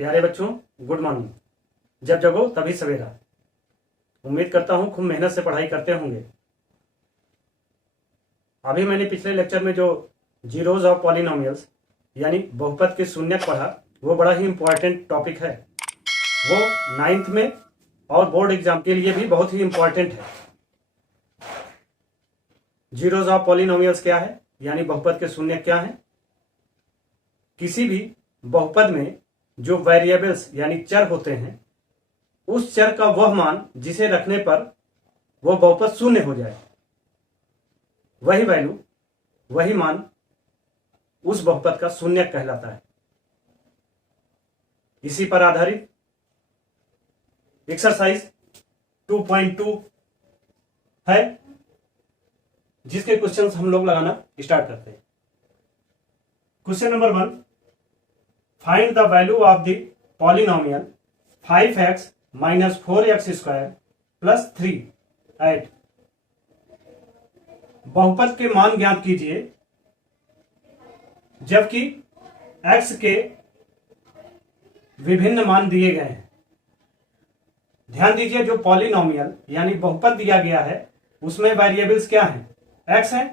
प्यारे बच्चों, good morning. जब जगो तभी सवेरा। उम्मीद करता हूं खूब मेहनत से पढ़ाई करते होंगे। अभी मैंने पिछले लेक्चर में जो जीरोज ऑफ पॉलिनोमियल्स यानी बहुपद के शून्यक पढ़ा, वो बड़ा ही इंपॉर्टेंट टॉपिक है। वो 9th में और बोर्ड एग्जाम के लिए भी बहुत ही इंपॉर्टेंट है। जीरोज ऑफ पॉलिनोमियल्स क्या है, यानी बहुपद के शून्यक क्या है। किसी भी बहुपद में जो वेरिएबल्स यानी चर होते हैं, उस चर का वह मान जिसे रखने पर वह बहुपद शून्य हो जाए, वही वैल्यू, वही मान उस बहुपद का शून्यक कहलाता है। इसी पर आधारित एक्सरसाइज 2.2 है, जिसके क्वेश्चंस हम लोग लगाना स्टार्ट करते हैं। Question number 1, find the value of the polynomial 5x minus 4x square plus 3 at. बहुपद के मान ज्ञात कीजिए जबकि x के विभिन्न मान दिए गए हैं। ध्यान दीजिए, जो पॉलिनोमियल यानी बहुपद दिया गया है उसमें वेरिएबल्स क्या हैं, x है।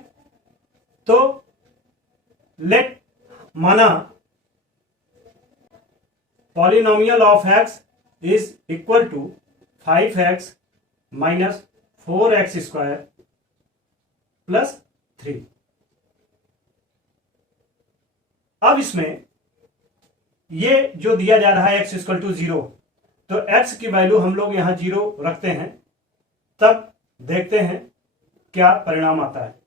तो लेट माना polynomial of x is equal to 5x minus 4x square plus 3। अब इसमें ये जो दिया जा रहा है x इक्वल टू 0, तो x की वैल्यू हम लोग यहां 0 रखते हैं, तब देखते हैं क्या परिणाम आता है।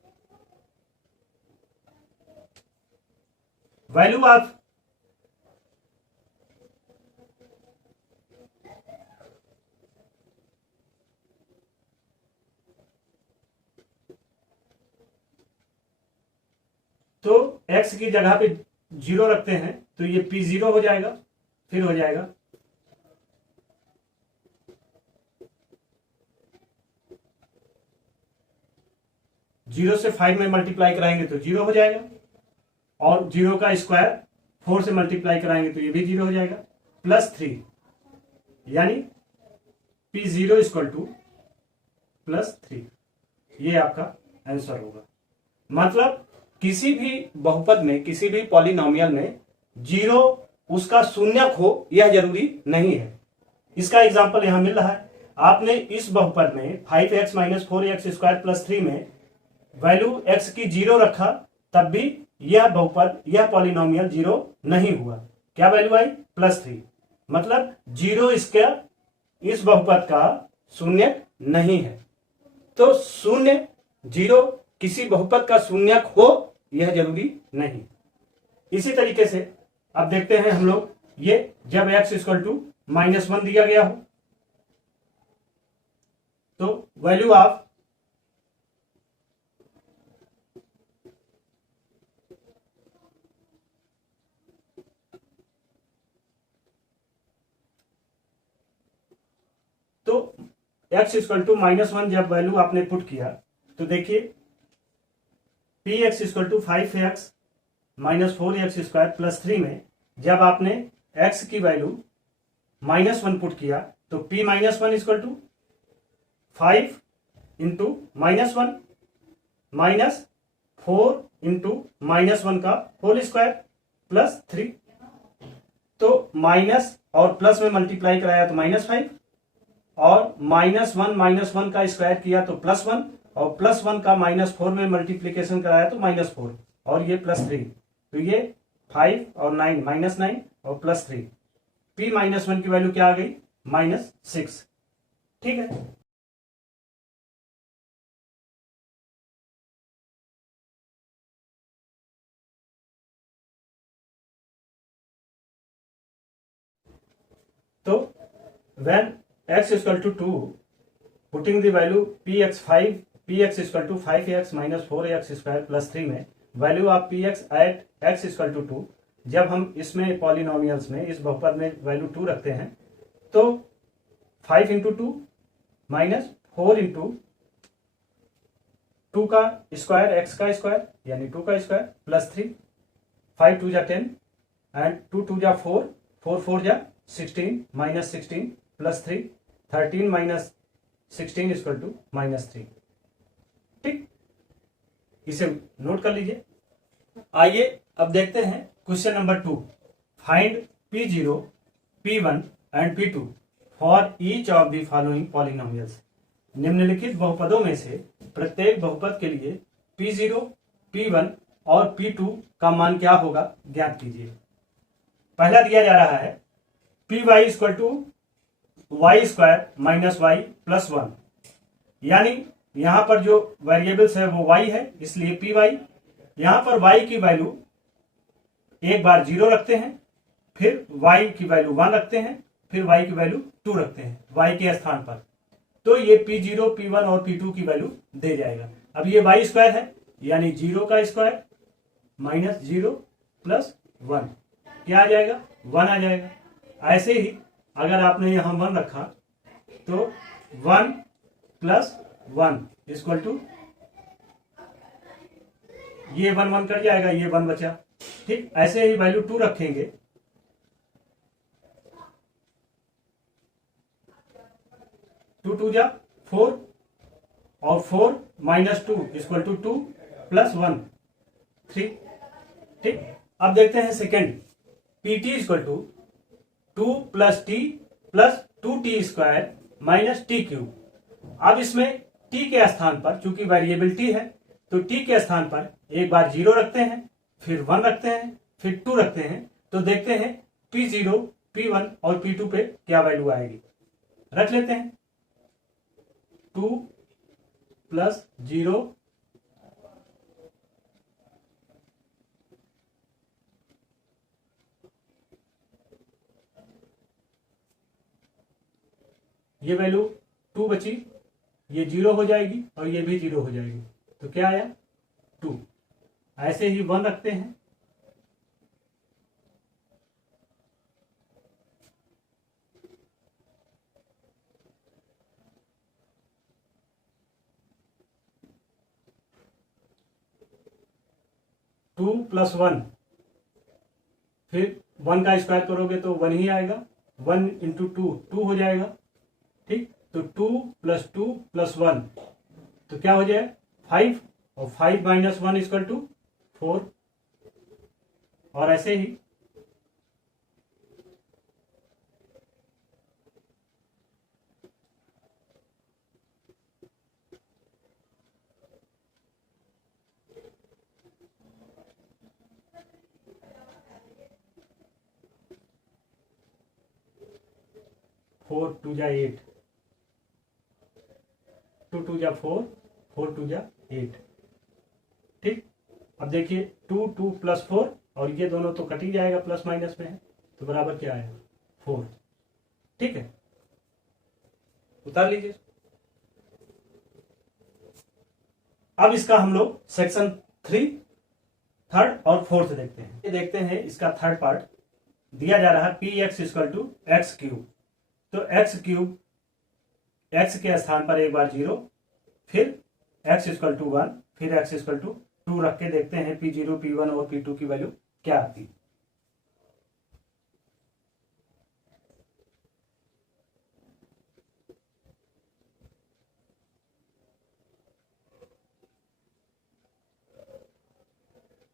वैल्यू ऑफ तो x की जगह पे 0 रखते हैं तो ये p0 हो जाएगा, फिर हो जाएगा जीरो से 5 में मल्टीप्लाई कराएंगे तो 0 हो जाएगा, और 0 का स्क्वायर 4 से मल्टीप्लाई कराएंगे तो ये भी 0 हो जाएगा, प्लस 3, यानी p0 इक्वल टू प्लस 3। ये आपका आंसर होगा। मतलब किसी भी बहुपद में, किसी भी पॉलिनोमियल में 0 उसका शून्यक हो यह जरूरी नहीं है। इसका एग्जांपल यहां मिल रहा है। आपने इस बहुपद में 5x minus 4x square plus 3 में वैल्यू x की 0 रखा, तब भी यह बहुपद, यह पॉलिनोमियल 0 नहीं हुआ। क्या वैल्यू आई, प्लस 3। मतलब 0 इसका, इस बहुपद का शून्यक नहीं है। तो शून्य, 0 किसी बहुपद का शून्यक हो यह जरूरी नहीं। इसी तरीके से अब देखते हैं हम लोग, ये जब x इक्वल टू -1 दिया गया हो तो वैल्यू ऑफ तो x इक्वल टू -1 जब वैल्यू आपने पुट किया तो देखिए px equal to 5x minus 4x square plus 3 में जब आपने x की वैल्यू -1 पुट किया तो p -1 equal to 5 into -1 minus 4 into -1 का होल स्क्वायर प्लस 3। तो माइनस और प्लस में मल्टीप्लाई कराया तो -5, और -1 का स्क्वायर किया तो +1, और +1 का -4 में मल्टीप्लीकेशन कराया तो -4, और ये +3। तो ये 5 और 9 -9 और +3, p -1 की वैल्यू क्या आ गई, -6। ठीक है। तो when x equal to 2, putting the value px equal to 5x minus 4x square plus 3 में value of px at x equal to 2, जब हम इसमें पॉलिनोमियल्स में, इस बहुपद में वैल्यू 2 रखते हैं तो 5 इंटू 2 माइनस 4 इंटू 2 का स्क्वायर, x का स्क्वायर यानी 2 का स्क्वायर प्लस 3, 5 2 जा 10 एंड 2 2 जा 4, 4 4 जा 16 minus 16 plus 3 13 minus 16 equal to -3। ठीक, इसे नोट कर लीजिए। आइए अब देखते हैं question number 2। Find P0, P1 and P2 for each of the following polynomials. निम्नलिखित बहुपदों में से प्रत्येक बहुपद के लिए P0, P1 और P2 का मान क्या होगा ज्ञात कीजिए। पहला दिया जा रहा है Py equal to y square minus y plus 1, यानी यहां पर जो वेरिएबल्स है वो y है, इसलिए Py। यहां पर y की वैल्यू एक बार 0 रखते हैं, फिर y की वैल्यू 1 रखते हैं, फिर y की वैल्यू 2 रखते हैं y के स्थान पर, तो ये P0, P1 और P2 की वैल्यू दे जाएगा। अब ये वाई स्क्वायर है, यानी 0 का स्क्वायर माइनस 0 प्लस 1 क्या आ जाएगा, 1 आ जाएगा। ऐसे ही अगर आपने यहां 1 रखा तो 1 प्लस 1 इक्वल टू, ये 1 1 कट जाएगा, ये 1 बचा। ठीक, ऐसे ही वैल्यू 2 रखेंगे, 2 2 जा 4 और 4 माइनस 2 इक्वल टू 2 प्लस 1 3। ठीक, अब देखते हैं second. Pt equal to 2 plus t plus 2t square minus t cube. अब इसमें t के स्थान पर, चूंकि वेरिएबल t है, तो t के स्थान पर एक बार 0 रखते हैं, फिर 1 रखते हैं, फिर 2 रखते हैं, तो देखते हैं P0, P1 और P2 पे क्या वैल्यू आएगी। रख लेते हैं 2 प्लस 0 ये वैल्यू 2 बची, ये 0 हो जाएगी और ये भी 0 हो जाएगी, तो क्या आया 2। ऐसे ही 1 रखते हैं, टू प्लस 1, फिर 1 का स्क्वायर करोगे तो 1 ही आएगा, 1 इंटू 2 2 हो जाएगा। ठीक, तो 2 प्लस 2 प्लस 1 तो क्या हो जाए 5, और 5 माइनस 1 इक्वल टू 4। और ऐसे ही फोर टू जा 8, 2 2 जा 4, 4 2 जा 8। ठीक, अब देखिए 2 2 प्लस 4, और ये दोनों तो कट ही जाएगा, प्लस माइनस में है, तो बराबर क्या आएगा 4। ठीक है, उतार लीजिए। अब इसका हम लोग सेक्शन 3 थर्ड और फोर्थ देखते हैं। ये देखते हैं इसका थर्ड पार्ट दिया जा रहा है p x equal to x cube. तो एक्स क्यूब, एक्स के स्थान पर एक बार 0, फिर एक्स इक्वल टू 1, फिर एक्स इक्वल टू 2 रख के देखते हैं P0, P1 और P2 की वैल्यू क्या आती है।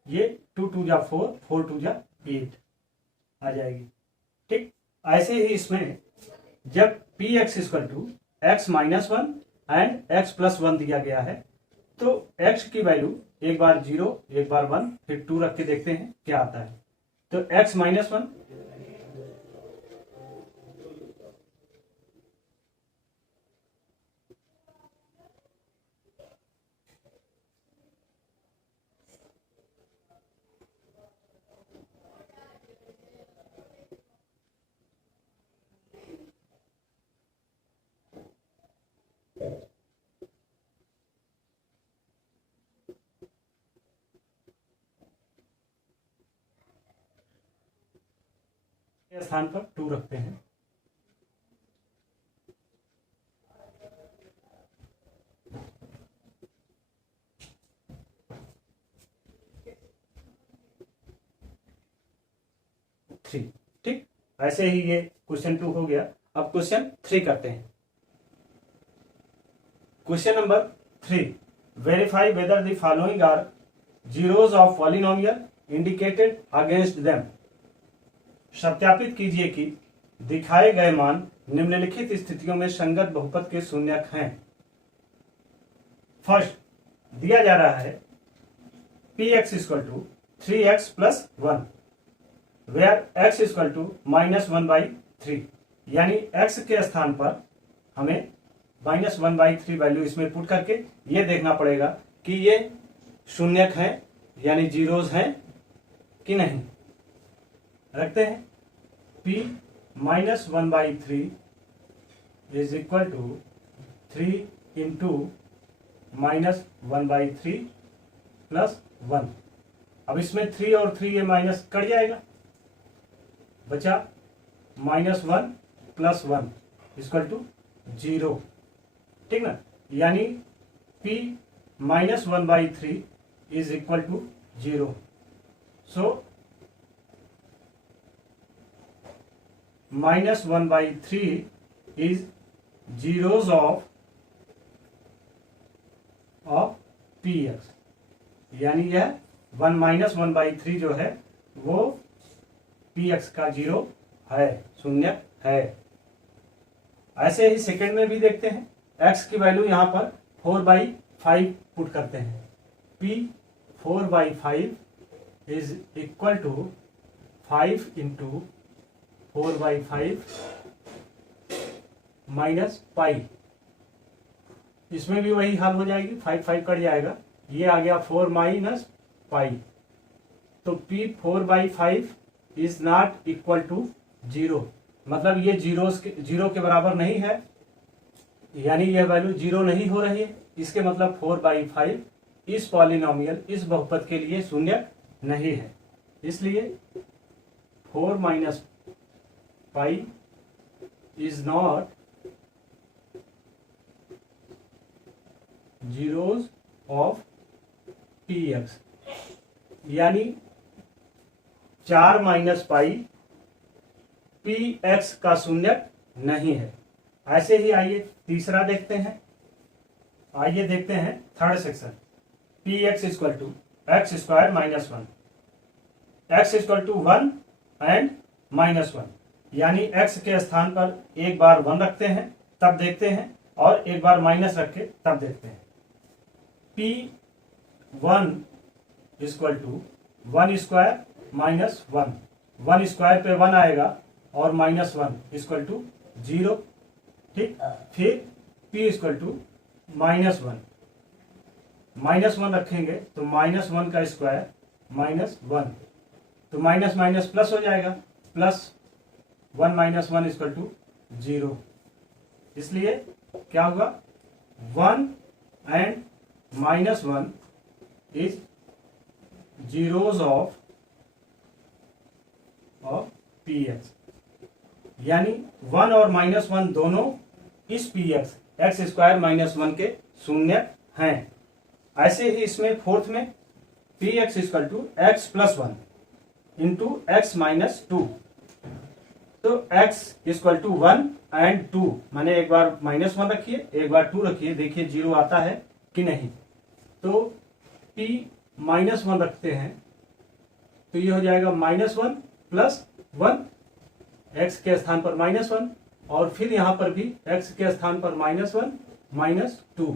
ये 2 2 जा 4, 4 2 जा 8 आ जाएगी। ठीक, ऐसे ही इसमें जब p x equal to x minus 1 and x plus 1 दिया गया है, तो एक्स की वैल्यू एक बार 0, एक बार 1, फिर 2 रख के देखते हैं क्या आता है। तो एक्स माइनस 1, के स्थान पर 2 रखते हैं, थ्री। ठीक, ऐसे ही ये क्वेश्चन 2 हो गया। अब क्वेश्चन 3 करते हैं। Question number 3, verify whether the following are zeros of polynomial indicated against them. सत्यापित कीजिए कि दिखाए गए मान निम्नलिखित स्थितियों में संगत बहुपद के शून्यक हैं। फर्स्ट दिया जा रहा है px equal to 3x plus 1 where x equal to -1/3, यानी x के स्थान पर हमें -1/3 वैल्यू इसमें पुट करके ये देखना पड़ेगा कि ये शून्यक हैं यानी जीरोज हैं कि नहीं। रखते हैं p -1/3 is equal to 3 into -1/3 plus 1। अब इसमें 3 और 3 ये माइनस कट जाएगा, बचा -1 प्लस 1 इक्वल टू 0, ठीक ना। यानी p -1/3 is equal to 0। So -1/3 is zeros of px, यानी यह 1-1/3 जो है वो px का जीरो है, शून्य है। ऐसे ही सेकंड में भी देखते हैं, x की वैल्यू यहां पर 4/5 पुट करते हैं। p 4/5 is equal to 5 into 4/5 minus pi. इसमें भी वही हाल हो जाएगी, 5 कट जाएगा, ये आ गया 4 माइनस पाई। तो p 4/5 is not equal to 0, मतलब ये जीरो के बराबर नहीं है, यानी यह वैल्यू 0 नहीं हो रही है। इसके मतलब 4/5 इस पॉलिनोमियल, इस बहुपद के लिए शून्य नहीं है। इसलिए 4 minus pi is not zeros of px, यानी 4 माइनस पाई px का शून्य नहीं है। ऐसे ही आइए तीसरा देखते हैं। आइए देखते हैं third section, px equal to x² - 1, x equal to 1 and -1, यानी x के स्थान पर एक बार 1 रखते हैं तब देखते हैं, और एक बार माइनस रख के तब देखते हैं। p1 इक्वल टू 1² - 1, 1 स्क्वायर पे 1 आएगा और -1 इक्वल टू 0, ठीक। फिर p इक्वल टू -1, -1 रखेंगे तो -1 का स्क्वायर -1, तो माइनस माइनस प्लस हो जाएगा, प्लस 1 - 1 इक्वल टू 0। इसलिए क्या हुआ, 1 and -1 is zeros of px, यानी 1 और -1 दोनों इस px x² - 1 के शून्य हैं। ऐसे ही इसमें फोर्थ में px equal to x + 1 into x - 2, तो x इक्वल टू 1 एंड 2, माने एक बार -1 रखिए एक बार 2 रखिए, देखिए 0 आता है कि नहीं। तो p -1 रखते हैं तो ये हो जाएगा -1 प्लस 1, x के स्थान पर -1, और फिर यहां पर भी x के स्थान पर -1 - 2।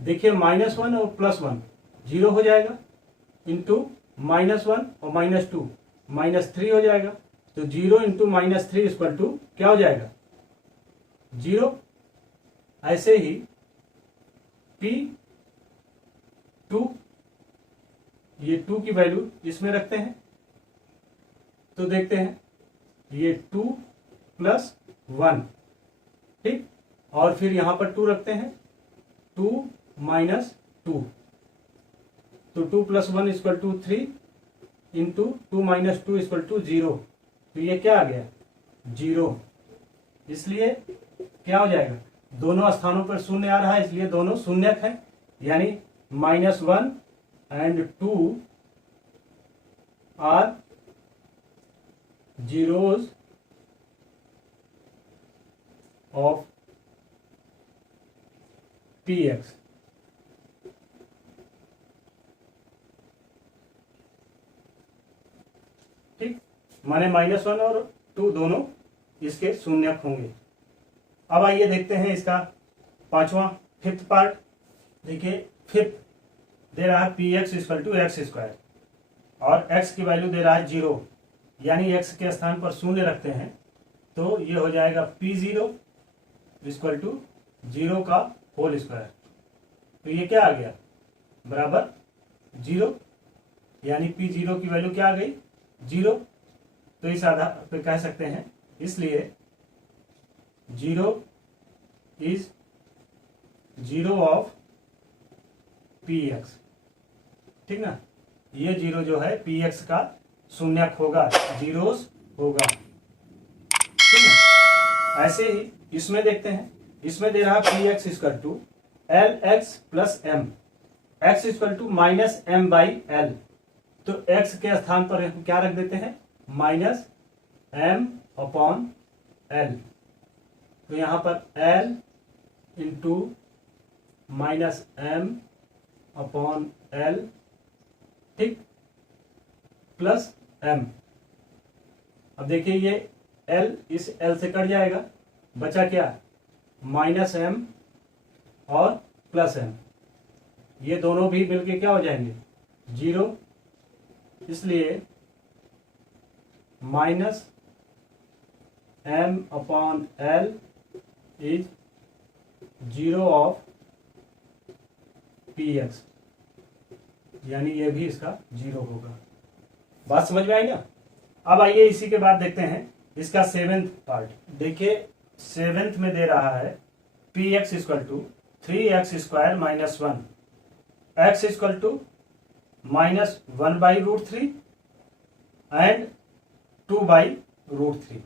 देखिए -1 और +1 0 हो जाएगा, इंटू -1 और -2 -3 हो जाएगा। तो 0 इंटू -3 इक्वल टू क्या हो जाएगा, 0। ऐसे ही p2, ये 2 की वैल्यू इसमें रखते हैं तो देखते हैं ये 2 + 1, ठीक, और फिर यहां पर 2 रखते हैं, 2 - 2, तो 2 + 1 equal to 3 into 2 - 2 equal to 0। तो ये क्या आ गया, 0। इसलिए क्या हो जाएगा, दोनों स्थानों पर शून्य आ रहा है, इसलिए दोनों शून्यक है, यानी -1 and 2 are zeros of p x. ठीक, माने -1 और 2 दोनों इसके शून्यक होंगे। अब आइए देखते हैं इसका पांचवा फिफ्थ पार्ट। देखिए फिफ्थ दे रहा है p x equal to x square और एक्स की वैल्यू दे रहा है 0, यानी एक्स के स्थान पर शून्य रखते हैं तो ये हो जाएगा पी जीरो इक्वल टू 0 का होल स्क्वायर। तो ये क्या आ गया, बराबर 0, यानी पी जीरो की वैल्यू क्या आ गई, 0। तो इस आधार पे कह सकते हैं, इसलिए 0 इज 0 ऑफ पी एक्स। ठीक ना, ये 0 जो है पी एक्स का शून्यक होगा, जीरोस होगा। ठीक है, ऐसे ही इसमें देखते हैं, इसमें दे रहा p x equal to l x plus m, x equal to minus m by l. तो एक्स के स्थान पर हम क्या रख देते हैं, माइनस एम अपॉन एल। तो यहां पर l into minus m upon l, ठीक, प्लस एम। अब देखिए ये एल इस एल से कट जाएगा, बचा क्या, माइनस एम और प्लस एम। ये दोनों भी मिलके क्या हो जाएंगे, 0। इसलिए minus m upon l is 0 of p x, यानी ये भी इसका 0 होगा। बात समझ में आई ना। अब आइए इसी के बाद देखते हैं इसका सेवेंथ पार्ट। देखिए सेवेंथ में दे रहा है p x equal to 3x स्क्वायर minus 1, x equal to -1 by √3 and 2 by √3।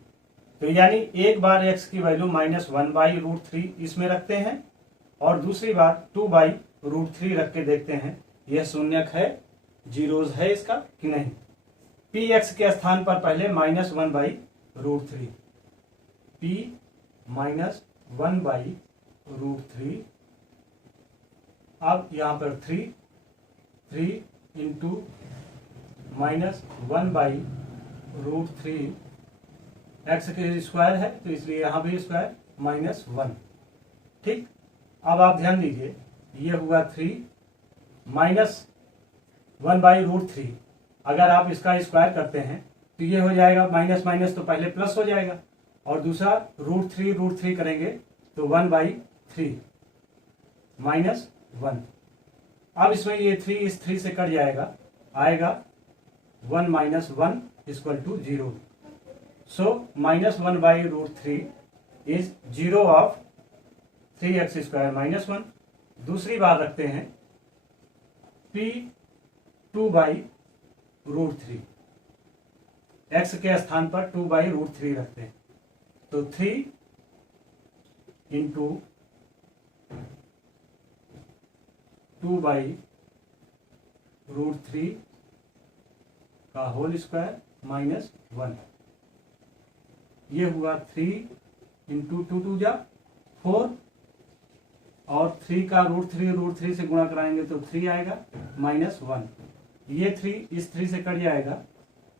तो यानी एक बार x की वैल्यू -1 बाई √3 इसमें रखते हैं और दूसरी बार 2 बाई √3 रख के देखते हैं यह शून्यक है, जीरोज है इसका कि नहीं। पी एक्स के स्थान पर पहले -1 बाई √3, पी -1 बाई √3। अब यहां पर 3 इंटू -1 बाई √3, एक्स के स्क्वायर है तो इसलिए यहां भी स्क्वायर -1। ठीक, अब आप ध्यान दीजिए, ये हुआ 3 -1 बाई √3। अगर आप इसका स्क्वायर करते हैं तो ये हो जाएगा माइनस माइनस, तो पहले प्लस हो जाएगा और दूसरा √3 करेंगे तो 1/3 -1। अब इसमें ये 3 इस 3 से कट जाएगा, आएगा 1 - 1 = 0। सो -1 by √3 is 0 of 3x square -1। दूसरी बार रखते हैं p 2 बाई √3, x के स्थान पर 2 बाई √3 रखते हैं तो 3 इंटू 2 बाई √3 का होल स्क्वायर -1। ये हुआ 3 इंटू 2 2 जा 4 और 3 का √3 से गुणा कराएंगे तो 3 आएगा -1। ये 3 इस 3 से कट जाएगा,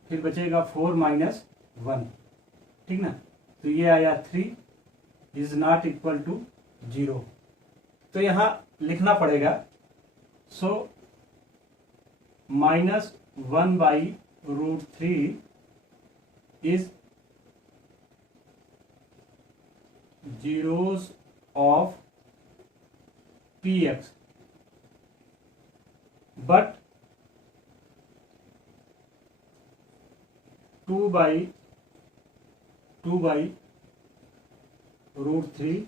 फिर बचेगा 4 - 1। ठीक ना, तो ये आया 3 इज नॉट इक्वल टू 0। तो यहां लिखना पड़ेगा, सो -1 by √3 is zeros of px, but 2 by √3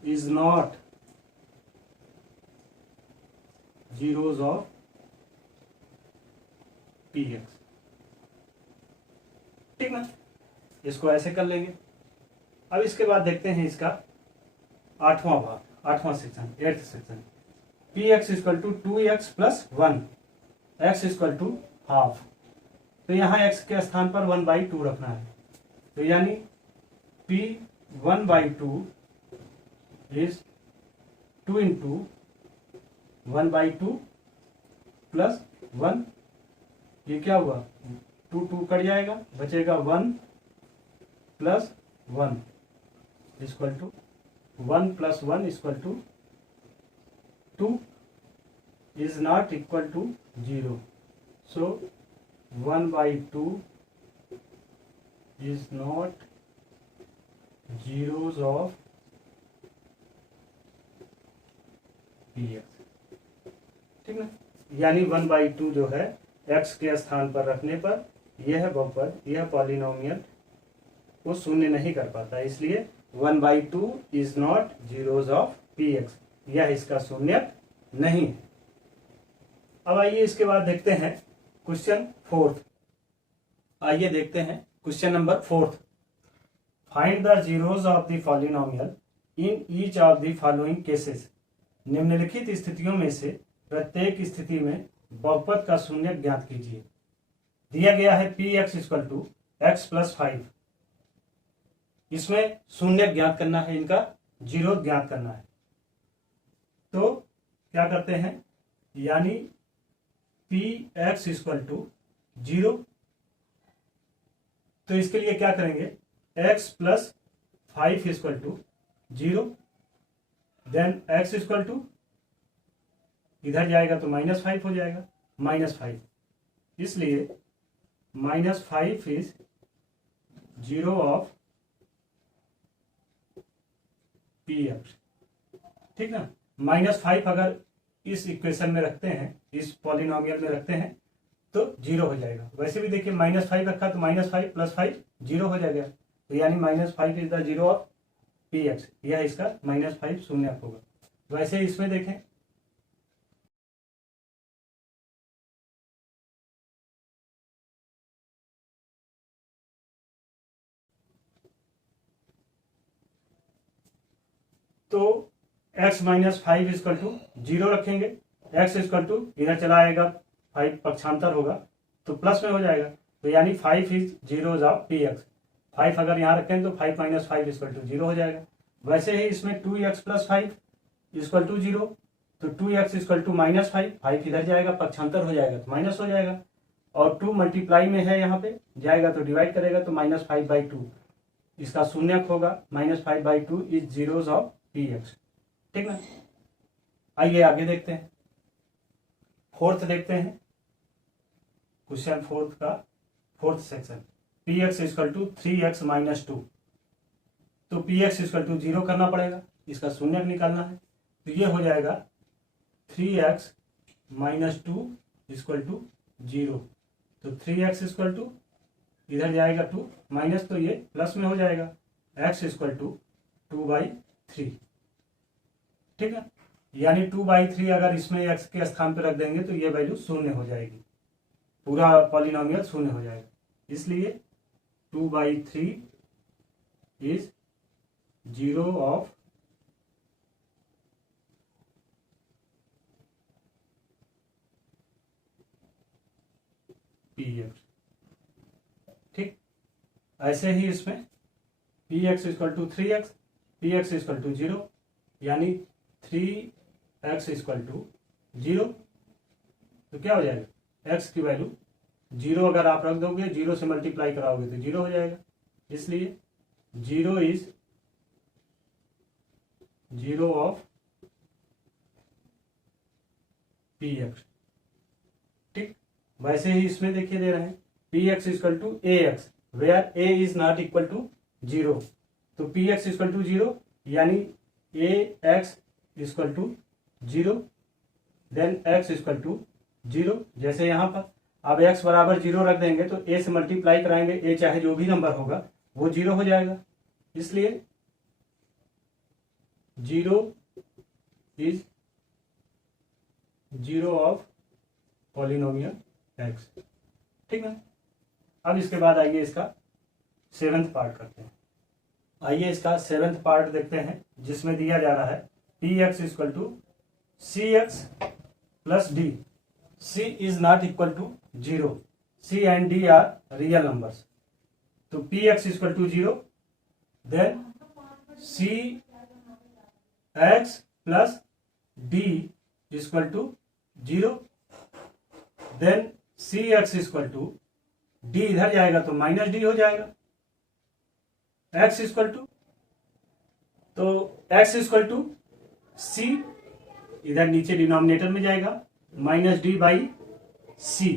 is not zeros of px। ठीक ना, इसको ऐसे कर लेंगे। अब इसके बाद देखते हैं इसका 8वां भाग, 8वां section, 8th section. P x equal to 2x + 1, x equal to half. तो यहाँ x के स्थान पर 1/2 रखना है। तो यानी p 1/2 इज 2 इंटू 1/2 प्लस 1, ये क्या हुआ 2 कट जाएगा, बचेगा 1 plus 1 equal to 1 plus 1 equal to 2 is not equal to 0. So 1/2 is not zeros of px, ठीक ना। यानी 1/2 जो है x के स्थान पर रखने पर यह बहुपद, यह पॉलिनोमियल को शून्य नहीं कर पाता, इसलिए 1/2 is not zeros of px, यह इसका शून्य नहीं। अब आइए इसके बाद देखते हैं क्वेश्चन 4। आइए देखते हैं question number 4। Find the zeros of the polynomial in each of the following cases. निम्नलिखित स्थितियों में से प्रत्येक स्थिति में बहुपद का शून्य ज्ञात कीजिए। दिया गया है px equal to x plus 5, इसमें शून्य ज्ञात करना है, इनका जीरो ज्ञात करना है। तो क्या करते हैं, यानी px इक्वल टू 0, तो इसके लिए क्या करेंगे x plus 5 equal to 0, then x equal to इधर जाएगा तो -5 हो जाएगा, -5, इसलिए -5 इज जीरो ऑफ px, ठीक ना। -5 अगर इस इक्वेशन में रखते हैं, इस पॉलिनोमियल में रखते हैं तो 0 हो जाएगा। वैसे भी देखिए -5 रखा तो -5 प्लस 5 0 हो जाएगा, तो यानी -5 is the zero of px, यह इसका -5 शून्य होगा। वैसे इसमें देखें तो x माइनस 5 इक्वल टू 0 रखेंगे, x इक्वल टू इधर चला आएगा 5 पक्षांतर होगा तो प्लस में हो जाएगा, तो यानी 5 इज जीरोस ऑफ px। 5 अगर यहाँ रखें तो 5 माइनस 5 इक्वल टू 0 हो जाएगा। वैसे ही इसमें 2x प्लस 5 इक्वल टू 0, तो 2x इक्वल टू -5, 5 इधर जाएगा पक्षांतर हो जाएगा तो माइनस हो जाएगा, और 2 मल्टीप्लाई में है यहाँ पे जाएगा तो डिवाइड करेगा तो -5/2, इसका शून्यक होगा, -5/2 इज जीरोस ऑफ px, ठीक ना। आइए आगे देखते हैं, 4th देखते हैं, क्वेश्चन 4th का 4th section. px equal to 3x minus 2, तो px इक्वल टू 0 करना पड़ेगा, इसका शून्य निकालना है, तो ये हो जाएगा 3x माइनस 2 इक्वल टू 0, तो 3x इक्वल टू इधर जाएगा 2 माइनस, तो ये प्लस में हो जाएगा, x इक्वल टू 2/3, ठीक है। यानी 2/3 अगर इसमें x के स्थान पर रख देंगे तो ये वैल्यू शून्य हो जाएगी, पूरा पॉलिनोमियल शून्य हो जाएगा, इसलिए 2/3 इज जीरो ऑफ px, ठीक। ऐसे ही इसमें px equal to 3x, px equal to 0, यानी 3x इक्वल टू 0, तो क्या हो जाएगा x की वैल्यू 0 अगर आप रख दोगे, 0 से मल्टीप्लाई कराओगे तो 0 हो जाएगा, इसलिए 0 इज जीरो ऑफ px, ठीक। वैसे ही इसमें देखिए दे रहे हैं px equal to ax, where a is not equal to 0, तो px इक्वल टू 0, यानी ax equal to 0, then x equal to 0, जैसे यहाँ पर अब x बराबर 0 रख देंगे तो a से मल्टीप्लाई कराएंगे, a चाहे जो भी नंबर होगा वो 0 हो जाएगा, इसलिए 0 is zero of polynomial x, ठीक है। अब इसके बाद आइए इसका 7th पार्ट करते हैं। आइए इसका 7th पार्ट देखते हैं, जिसमें दिया जा रहा है px equal to cx plus d, c is not equal to 0, C and D are real numbers. तो Px equal to 0, then Cx plus D equal to 0, then Cx equal to D इधर जाएगा तो minus D हो जाएगा, x equal to, तो x equal to C इधर नीचे denominator में जाएगा माइनस D बाई C,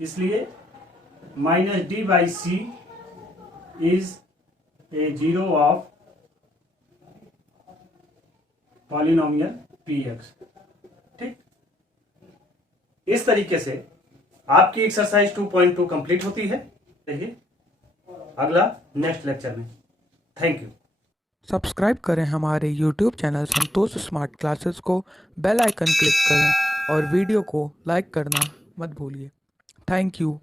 इसलिए minus D by C is a zero of polynomial Px। ठीक, इस तरीके से आपकी एक्सरसाइज 2.2 कंप्लीट होती है। देखिए अगला नेक्स्ट लेक्चर में। Thank you. सब्सक्राइब करें हमारे YouTube चैनल संतोष स्मार्ट क्लासेस को, बेल आइकन क्लिक करें और वीडियो को लाइक करना मत भूलिए। Thank you.